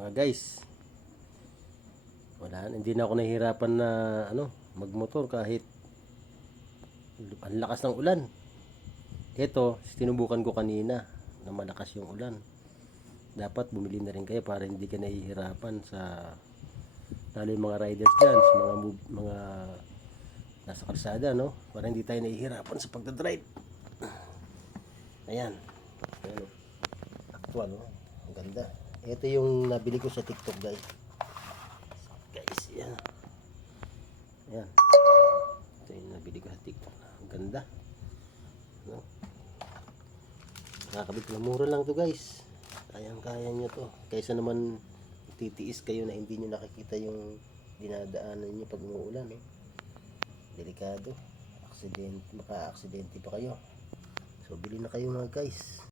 mga guys. Wala, hindi na ako nahihirapan na magmotor kahit ang lakas ng ulan. Ito, sinubukan ko kanina na malakas yung ulan. Dapat bumili na rin kayo para hindi ka nahihirapan sa lalo yung mga riders dyan, sa mga nasa kalsada, no? Para hindi tayo nahihirapan sa pagdadrive. Ayan. Ayan, actual, no? Ang ganda. Ito yung nabili ko sa TikTok, guys. Guys, yan. Ayan. Ito yung nabili ko sa TikTok. Ang ganda. No? Nakakabit na mura lang to, guys. Kayang-kaya nyo to. Kaysa naman titiis kayo na hindi nyo nakikita yung dinadaanan nyo pag umuulan, no? Delikado. Maka-aksidente pa kayo. So, bili na kayo mga guys.